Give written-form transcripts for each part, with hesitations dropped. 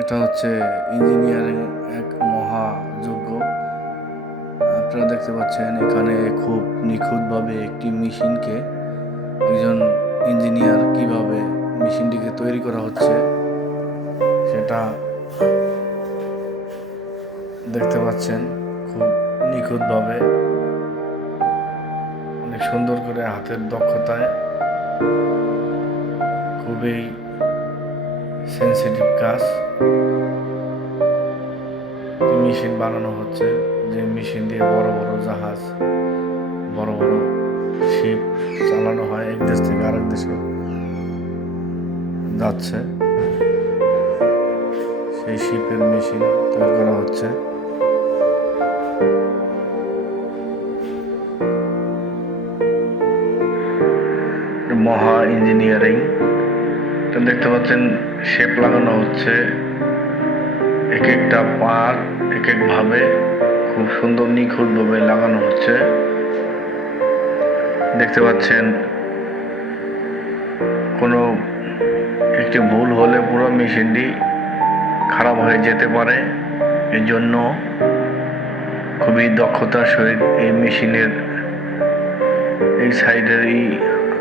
এটা হচ্ছে ইঞ্জিনিয়ারিং এক মহাযজ্ঞ। আপনারা দেখতে পাচ্ছেন এখানে খুব নিখুঁতভাবে একটি মেশিনকে একজন ইঞ্জিনিয়ার কিভাবে মেশিনটিকে তৈরি করা হচ্ছে সেটা দেখতে পাচ্ছেন। খুব নিখুঁতভাবে, অনেক সুন্দর করে হাতের দক্ষতায়, খুবই সেন্সিটিভ কাজ। মেশিন বানানো হচ্ছে, যে মেশিন দিয়ে বড় বড় জাহাজ, বড় বড় শিপ চালানো হয়, এক দেশ থেকে আরেক দেশে যাচ্ছে। সেই শিপের মেশিন তৈরি করা হচ্ছে। মহা ইঞ্জিনিয়ারিং দেখতে পাচ্ছেন, শেপ লাগানো হচ্ছে। এক একটা পার্ট এক এক ভাবে খুব সুন্দর নিখুঁতভাবে লাগানো হচ্ছে। দেখতে পাচ্ছেন, কোনো একটি ভুল হলে পুরো মেশিনটি খারাপ হয়ে যেতে পারে। এর জন্য খুবই দক্ষতার সহিত এই মেশিনের এই সাইডের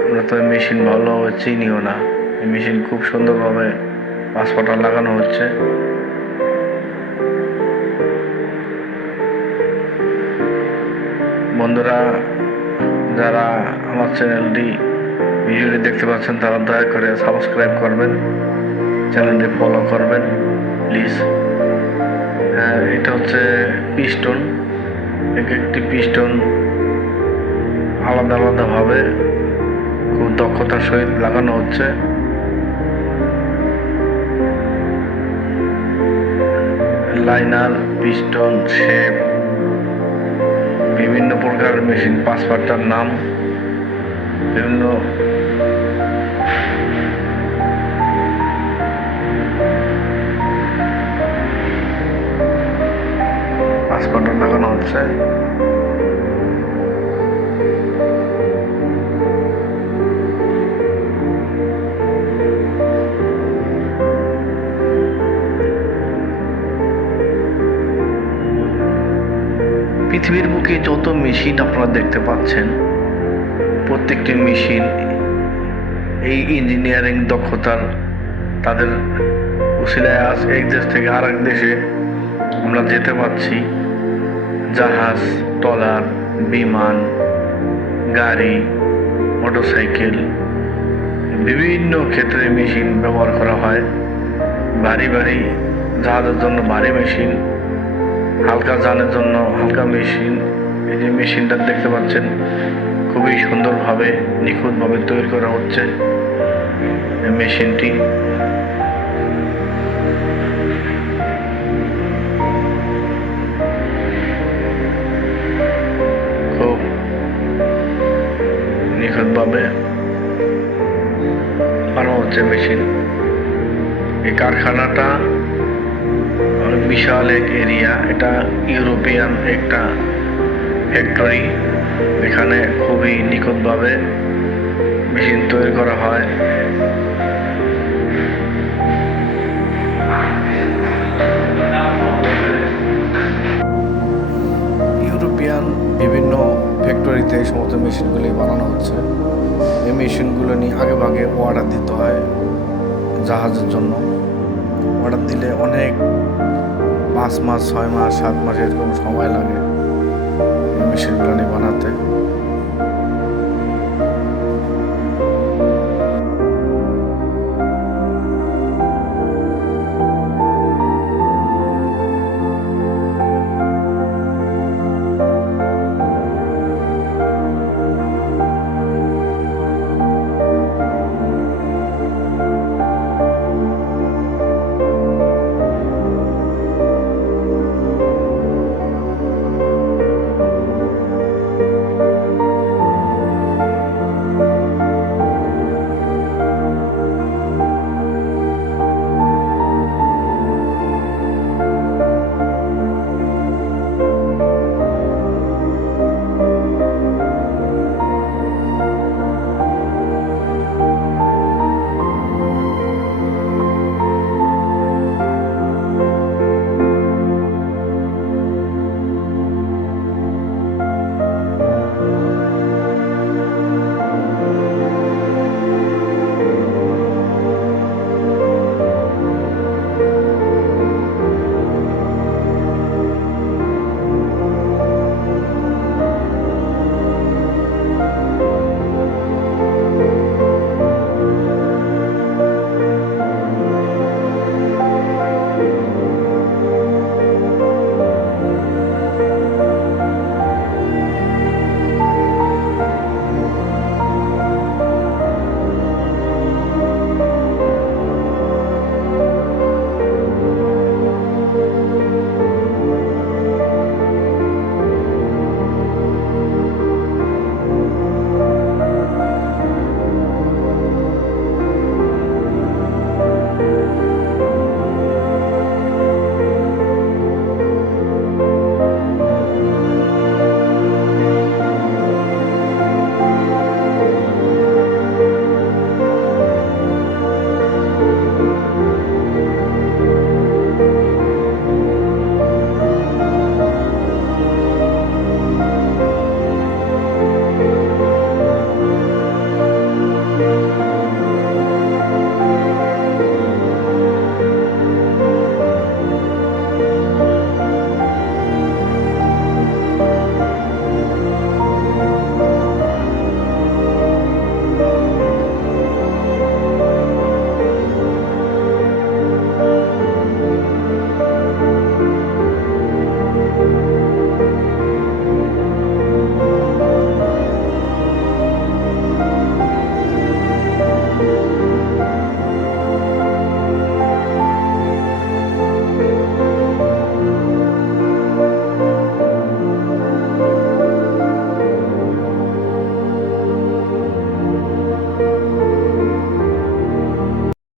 আমরা তো মেশিন ভালোভাবে চিনিও না। এই মেশিন খুব সুন্দরভাবে পাসপাটা লাগানো হচ্ছে। বন্ধুরা, যারা আমার চ্যানেলটি ভিডিওটি দেখতে পাচ্ছেন তারা দয়া করে সাবস্ক্রাইব করবেন, চ্যানেলটি ফলো করবেন প্লিজ। হ্যাঁ, এটা হচ্ছে পিস্টন। এক একটি পিস্টন আলাদা আলাদাভাবে খুব দক্ষতার সহিত লাগানো হচ্ছে। লাইনার, পিস্টন, শেপ, বিভিন্ন প্রকার মেশিন, পাসপাটার নাম, বিভিন্ন পাসপাটা লাগানো হচ্ছে। পৃথিবীর বুকে যত মেশিন আপনারা দেখতে পাচ্ছেন, প্রত্যেকটি মেশিন এই ইঞ্জিনিয়ারিং দক্ষতার তাদের উসিলায় আজ এক দেশ থেকে আরেক দেশে আমরা যেতে পারছি। জাহাজ, ট্রলার, বিমান, গাড়ি, মোটরসাইকেল, বিভিন্ন ক্ষেত্রে মেশিন ব্যবহার করা হয়। ভারী ভারী জাহাজের জন্য ভারী মেশিন, হালকা যানের জন্য হালকা মেশিন। এই যে মেশিনটা দেখতে পাচ্ছেন, খুবই সুন্দরভাবে নিখুঁতভাবে তৈরি করা হচ্ছে এই মেশিনটি। খুব নিখুঁতভাবে বানানো হচ্ছে মেশিন। এই কারখানাটা বিশাল এক এরিয়া। এটা ইউরোপিয়ান একটা ফ্যাক্টরি। এখানে খুবই নিখুঁতভাবে মেশিন তৈরি করা হয়। ইউরোপিয়ান বিভিন্ন ফ্যাক্টরিতে এই সমস্ত মেশিনগুলি বানানো হচ্ছে। এই মেশিনগুলো নিয়ে আগে ভাগে অর্ডার দিতে হয় জাহাজের জন্য। অর্ডার দিলে অনেক 5 মাস, 6 মাস, 7 মাস এরকম সময় লাগে এই মেশিনগুলো নিয়ে বানাতে।